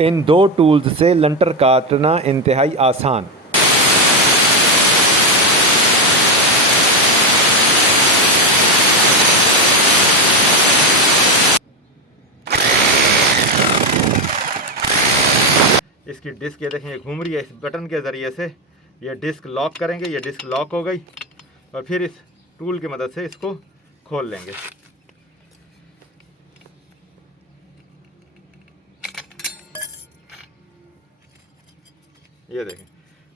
इन दो टूल्स से लंटर काटना इंतहाई आसान। इसकी डिस्क ये देखें, ये घूम रही है। इस बटन के ज़रिए से ये डिस्क लॉक करेंगे, ये डिस्क लॉक हो गई और फिर इस टूल की मदद से इसको खोल लेंगे। ये देखें,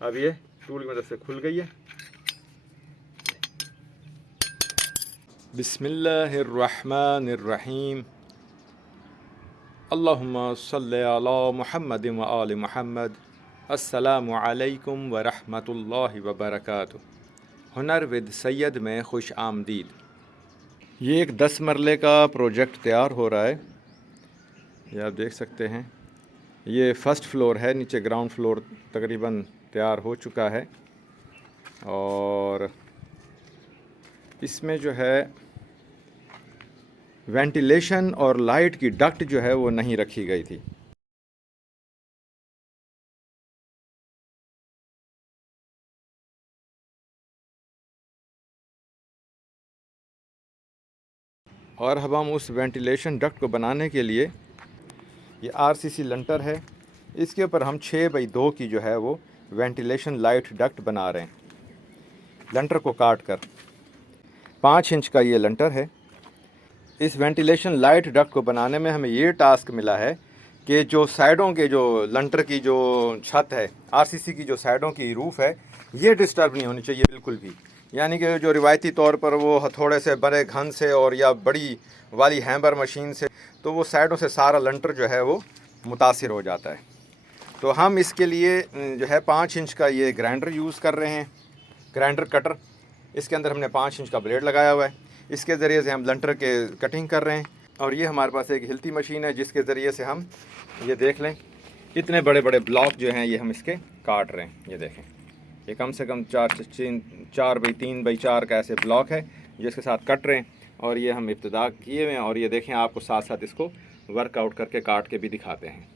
अब ये टूल की मदद से खुल गई है। बिस्मिल्लाहिर्रहमानिर्रहीम। अल्लाहुम्मा सल्ली अला मुहम्मद व आलि मुहम्मद। अस्सलामु अलैकुम व रहमतुल्लाहि व बरकातुहू। हुनर विद सैयद में खुश आमदीद। ये एक 10 मरले का प्रोजेक्ट तैयार हो रहा है, ये आप देख सकते हैं। ये फर्स्ट फ्लोर है, नीचे ग्राउंड फ्लोर तकरीबन तैयार हो चुका है और इसमें जो है वेंटिलेशन और लाइट की डक्ट जो है वो नहीं रखी गई थी। और अब हम उस वेंटिलेशन डक्ट को बनाने के लिए ये आरसीसी लंटर है, इसके ऊपर हम 6 बाई 2 की जो है वो वेंटिलेशन लाइट डक्ट बना रहे हैं। लंटर को काट कर 5 इंच का ये लंटर है। इस वेंटिलेशन लाइट डक्ट को बनाने में हमें ये टास्क मिला है कि जो साइडों के जो लंटर की जो छत है, आरसीसी की जो साइडों की रूफ़ है, ये डिस्टर्ब नहीं होनी चाहिए बिल्कुल भी। यानी कि जो रिवायती तौर पर वो हथौड़े से बड़े घन से और या बड़ी वाली हैमर मशीन से, तो वो साइडों से सारा लंटर जो है वो मुतासिर हो जाता है। तो हम इसके लिए जो है 5 इंच का ये ग्राइंडर यूज़ कर रहे हैं, ग्राइंडर कटर। इसके अंदर हमने 5 इंच का ब्लेड लगाया हुआ है, इसके ज़रिए से हम लंटर के कटिंग कर रहे हैं। और ये हमारे पास एक हिलती मशीन है जिसके ज़रिए से हम ये देख लें इतने बड़े बड़े ब्लॉक जो हैं ये हम इसके काट रहे हैं। ये देखें, ये कम से कम 4 बाई 3 बाई 4 का ऐसे ब्लॉक है जिसके साथ कट रहे हैं। और ये हम इब्तिदा किए हुए हैं और ये देखें, आपको साथ साथ इसको वर्कआउट करके काट के भी दिखाते हैं।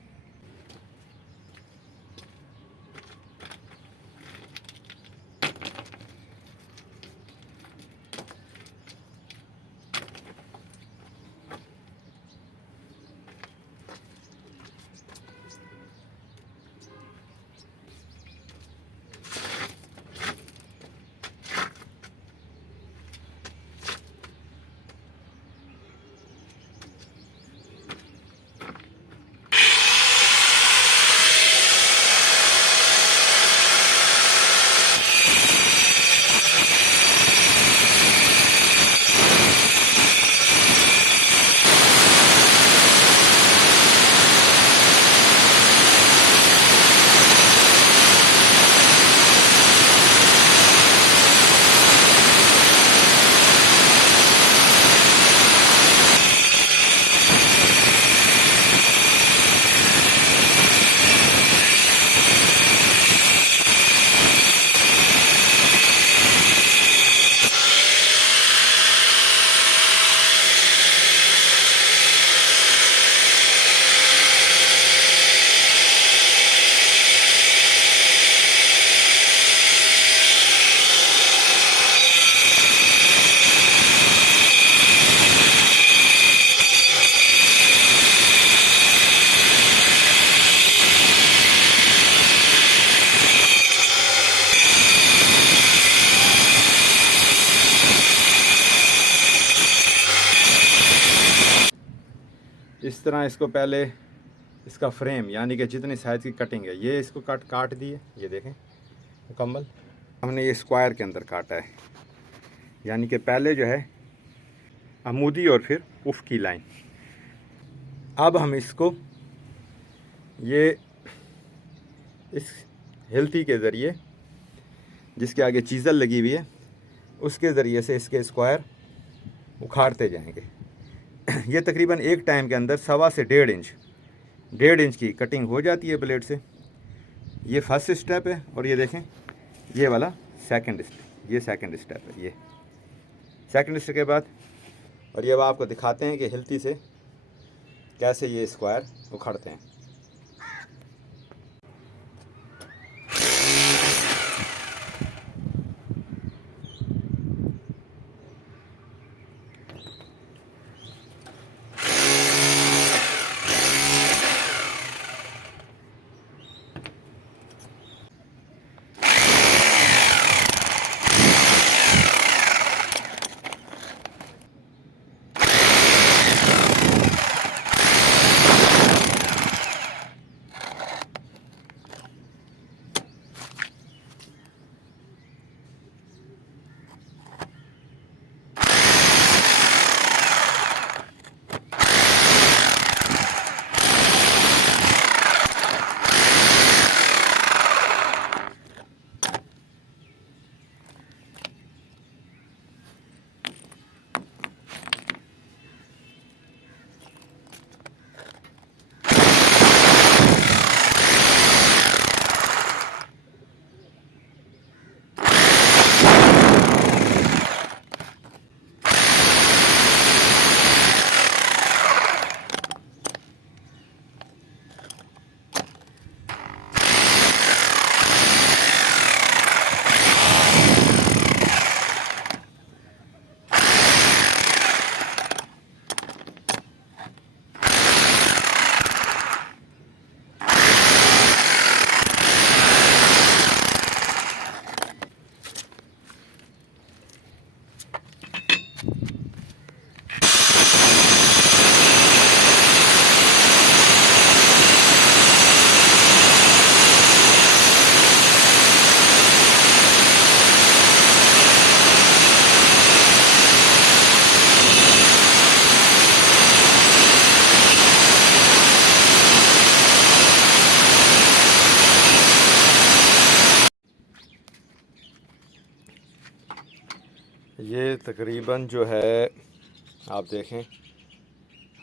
इस तरह इसको पहले इसका फ्रेम यानी कि जितनी साइज़ की कटिंग है ये इसको काट दिए। ये देखें मुकम्मल हमने ये स्क्वायर के अंदर काटा है, यानी कि पहले जो है अमूदी और फिर उफ की लाइन। अब हम इसको ये इस हिलती के ज़रिए जिसके आगे चीज़ल लगी हुई है उसके ज़रिए से इसके स्क्वायर उखाड़ते जाएंगे। ये तकरीबन एक टाइम के अंदर 1.25 से 1.5 इंच की कटिंग हो जाती है ब्लेड से। ये फर्स्ट स्टेप है और ये देखें ये वाला सेकंड स्टेप, ये सेकंड स्टेप है। ये सेकंड स्टेप के बाद और ये अब आपको दिखाते हैं कि हिलती से कैसे ये स्क्वायर उखाड़ते हैं। ये तकरीबन जो है आप देखें,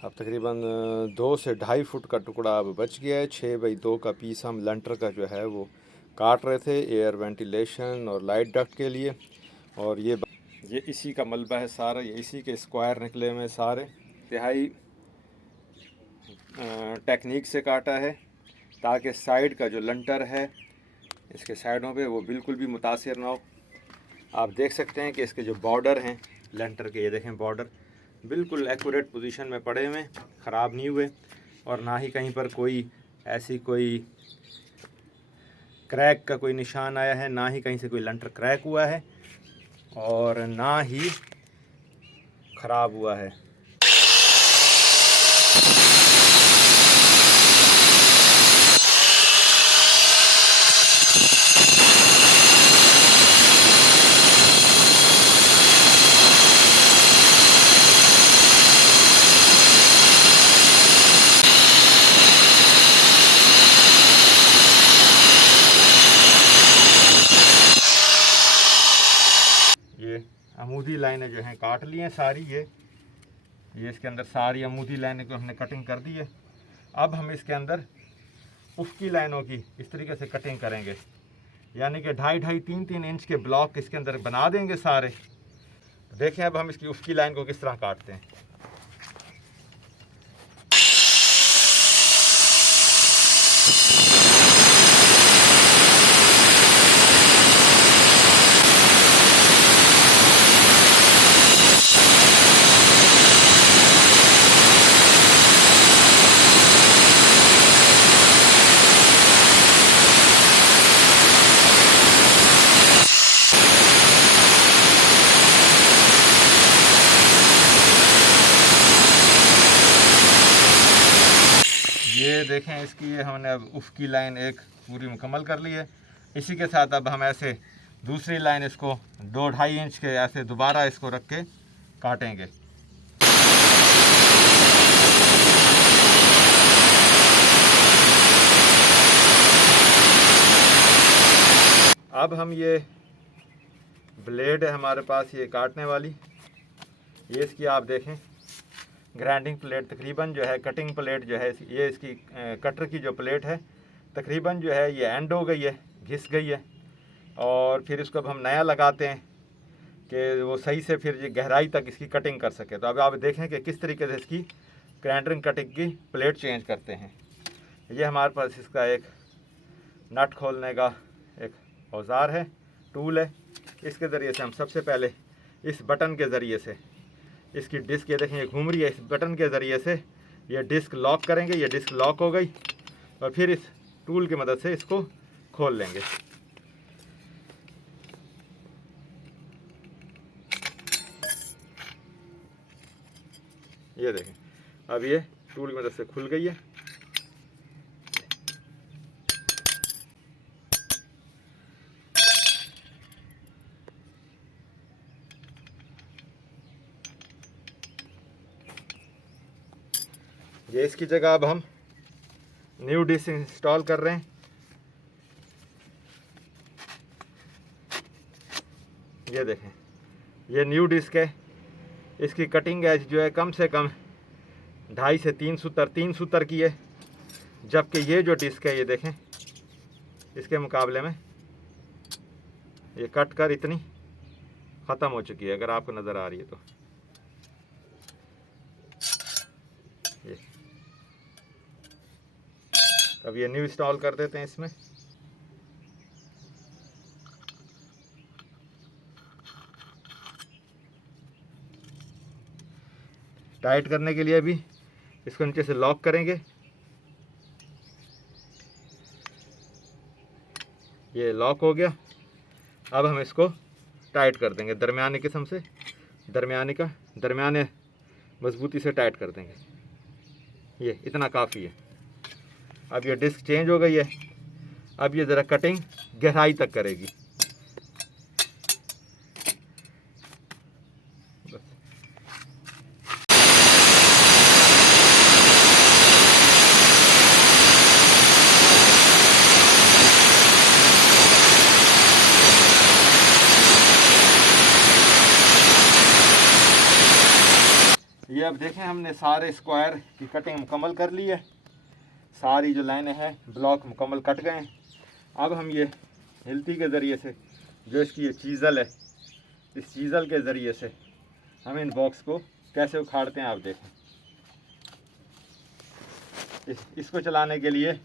अब तकरीबन 2 से 2.5 फुट का टुकड़ा अब बच गया है। 6 बाई 2 का पीस हम लंटर का जो है वो काट रहे थे एयर वेंटिलेशन और लाइट डक्ट के लिए। और ये इसी का मलबा है सारा, ये इसी के स्क्वायर निकले हुए सारे। तिहाई टेक्निक से काटा है ताकि साइड का जो लंटर है इसके साइडों पे वो बिल्कुल भी मुतासिर ना हो। आप देख सकते हैं कि इसके जो बॉर्डर हैं लंटर के, ये देखें बॉर्डर बिल्कुल एक्यूरेट पोजीशन में पड़े हुए, ख़राब नहीं हुए, और ना ही कहीं पर कोई ऐसी कोई क्रैक का कोई निशान आया है, ना ही कहीं से कोई लंटर क्रैक हुआ है और ना ही ख़राब हुआ है। अमूदी लाइनें जो हैं काट ली हैं सारी, ये इसके अंदर सारी अमूदी लाइनें को हमने कटिंग कर दी है। अब हम इसके अंदर उफकी लाइनों की इस तरीके से कटिंग करेंगे, यानी कि 2.5-3 इंच के ब्लॉक इसके अंदर बना देंगे सारे। तो देखें अब हम इसकी उफकी लाइन को किस तरह काटते हैं। ये देखें इसकी हमने अब उफकी लाइन एक पूरी मुकम्मल कर ली है। इसी के साथ अब हम ऐसे दूसरी लाइन इसको 2-2.5 इंच के ऐसे दोबारा इसको रख के काटेंगे। अब हम ये ब्लेड है हमारे पास ये काटने वाली, ये इसकी आप देखें ग्राइंडिंग प्लेट तकरीबन जो है, कटिंग प्लेट जो है ये इसकी कटर की जो प्लेट है तकरीबन जो है ये एंड हो गई है, घिस गई है। और फिर इसको अब हम नया लगाते हैं कि वो सही से फिर ये गहराई तक इसकी कटिंग कर सके। तो अब आप देखें कि किस तरीके से इसकी ग्राइंडिंग कटिंग की प्लेट चेंज करते हैं। ये हमारे पास इसका एक नट खोलने का एक औज़ार है, टूल है। इसके ज़रिए से हम सबसे पहले इस बटन के ज़रिए से इसकी डिस्क, ये देखें ये घूम रही है, इस बटन के ज़रिए से ये डिस्क लॉक करेंगे। ये डिस्क लॉक हो गई और फिर इस टूल की मदद से इसको खोल लेंगे। ये देखें अब ये टूल की मदद से खुल गई है। ये इसकी जगह अब हम न्यू डिस्क इंस्टॉल कर रहे हैं। ये देखें ये न्यू डिस्क है, इसकी कटिंग एज जो है कम से कम 2.5 से 3 सूतर की है, जबकि ये जो डिस्क है ये देखें इसके मुकाबले में ये कट कर इतनी ख़त्म हो चुकी है, अगर आपको नज़र आ रही है तो। ये अब ये न्यू इंस्टॉल कर देते हैं इसमें। टाइट करने के लिए भी इसको नीचे से लॉक करेंगे। ये लॉक हो गया। अब हम इसको टाइट कर देंगे दरमियाने किस्म से, दरमियाने मजबूती से टाइट कर देंगे। ये इतना काफ़ी है। अब ये डिस्क चेंज हो गई है। अब ये ज़रा कटिंग गहराई तक करेगी। अब देखें हमने सारे स्क्वायर की कटिंग मुकम्मल कर ली है, सारी जो लाइनें हैं ब्लॉक मुकम्मल कट गए हैं। अब हम ये हिल्ती के ज़रिए से, जो इसकी ये चीज़ल है, इस चीज़ल के ज़रिए से हम इन बॉक्स को कैसे उखाड़ते हैं आप देखें। इसको चलाने के लिए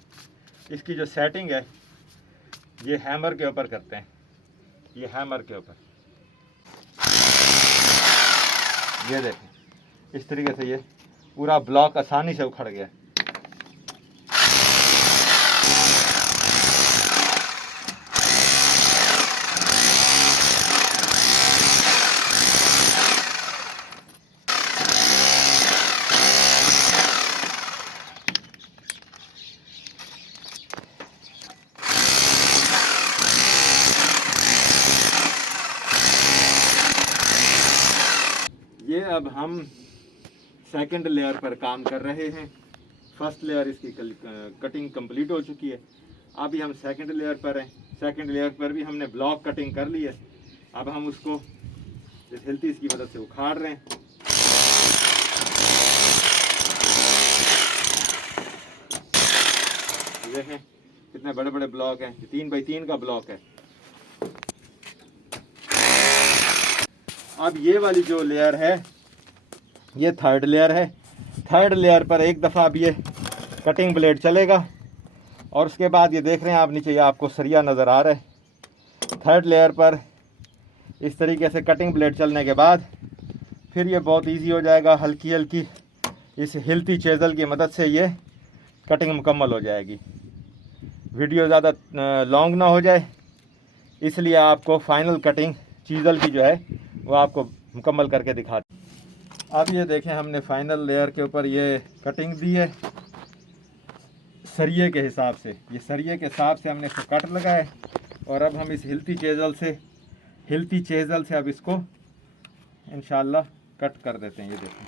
इसकी जो सेटिंग है ये हैमर के ऊपर करते हैं, ये हैमर के ऊपर, ये देखें इस तरीके से ये पूरा ब्लॉक आसानी से उखड़ गया। ये अब हम सेकंड लेयर पर काम कर रहे हैं। फर्स्ट लेयर इसकी कटिंग कंप्लीट हो चुकी है, अभी हम सेकंड लेयर पर हैं। सेकंड लेयर पर भी हमने ब्लॉक कटिंग कर ली है। अब हम उसको इस हिल्ती की मदद से उखाड़ रहे हैं। देखें कितने बड़े बड़े ब्लॉक हैं, 3 बाई 3 का ब्लॉक है। अब ये वाली जो लेयर है ये थर्ड लेयर है। थर्ड लेयर पर एक दफ़ा अब ये कटिंग ब्लेड चलेगा और उसके बाद ये देख रहे हैं आप नीचे, ये आपको सरिया नज़र आ रहा है। थर्ड लेयर पर इस तरीके से कटिंग ब्लेड चलने के बाद फिर ये बहुत इजी हो जाएगा। हल्की हल्की इस हिलती चेज़ल की मदद से ये कटिंग मुकम्मल हो जाएगी। वीडियो ज़्यादा लॉन्ग ना हो जाए इसलिए आपको फाइनल कटिंग चीज़ल की जो है वो आपको मुकम्मल करके दिखा। अब ये देखें हमने फाइनल लेयर के ऊपर ये कटिंग दी है सरिये के हिसाब से। ये सरिये के हिसाब से हमने इसको कट लगाए और अब हम इस हिलती चेज़ल से अब इसको इंशाल्लाह कट कर देते हैं। ये देखें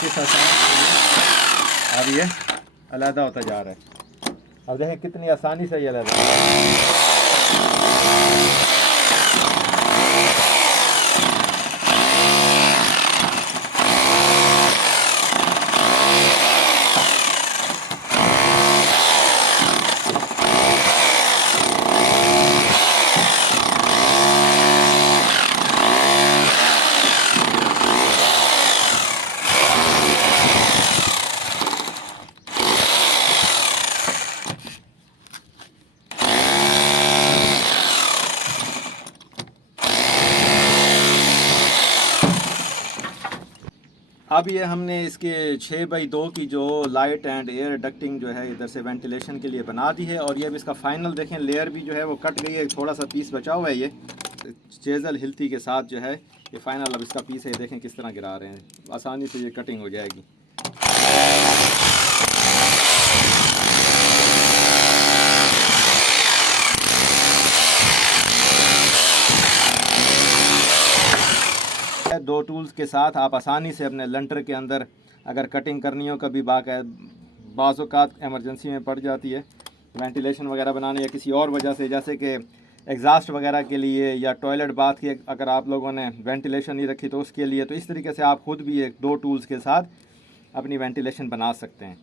किस आसान अब ये अलहदा होता जा रहा है। अब देखें कितनी आसानी से ये अलहदा। अब ये हमने इसके 6 बाई 2 की जो लाइट एंड एयर डक्टिंग जो है इधर से वेंटिलेशन के लिए बना दी है। और ये अब इसका फाइनल देखें, लेयर भी जो है वो कट गई है, थोड़ा सा पीस बचा हुआ है। ये चेज़ल हिलती के साथ जो है ये फाइनल अब इसका पीस है। देखें किस तरह गिरा रहे हैं, आसानी से ये कटिंग हो जाएगी। दो टूल्स के साथ आप आसानी से अपने लंटर के अंदर अगर कटिंग करनी हो, कभी बाज़ औक़ात एमरजेंसी में पड़ जाती है वेंटिलेशन वगैरह बनाने या किसी और वजह से, जैसे कि एग्ज़ास्ट वगैरह के लिए या टॉयलेट बाथ की अगर आप लोगों ने वेंटिलेशन नहीं रखी तो उसके लिए, तो इस तरीके से आप ख़ुद भी एक दो टूल्स के साथ अपनी वेंटिलेशन बना सकते हैं।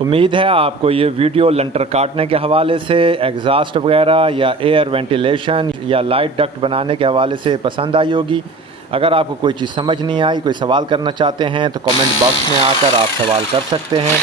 उम्मीद है आपको ये वीडियो लंटर काटने के हवाले से, एग्ज़ास्ट वगैरह या एयर वेंटिलेशन या लाइट डक्ट बनाने के हवाले से पसंद आई होगी। अगर आपको कोई चीज़ समझ नहीं आई, कोई सवाल करना चाहते हैं तो कमेंट बॉक्स में आकर आप सवाल कर सकते हैं।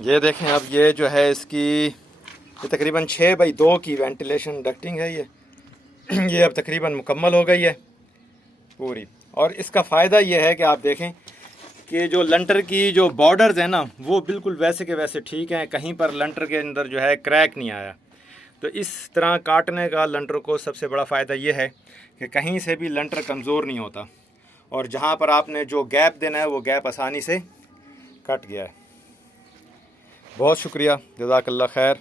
ये देखें, अब ये जो है इसकी ये तकरीबन 6 बाई 2 की वेंटिलेशन डक्टिंग है। ये अब तकरीबन मुकम्मल हो गई है पूरी। और इसका फ़ायदा ये है कि आप देखें कि जो लंटर की जो बॉर्डर्स हैं ना वो बिल्कुल वैसे के वैसे ठीक हैं, कहीं पर लंटर के अंदर जो है क्रैक नहीं आया। तो इस तरह काटने का लंटर को सबसे बड़ा फ़ायदा ये है कि कहीं से भी लंटर कमज़ोर नहीं होता और जहाँ पर आपने जो गैप देना है वो गैप आसानी से कट गया है। बहुत शुक्रिया, जज़ाकल्लाह खैर।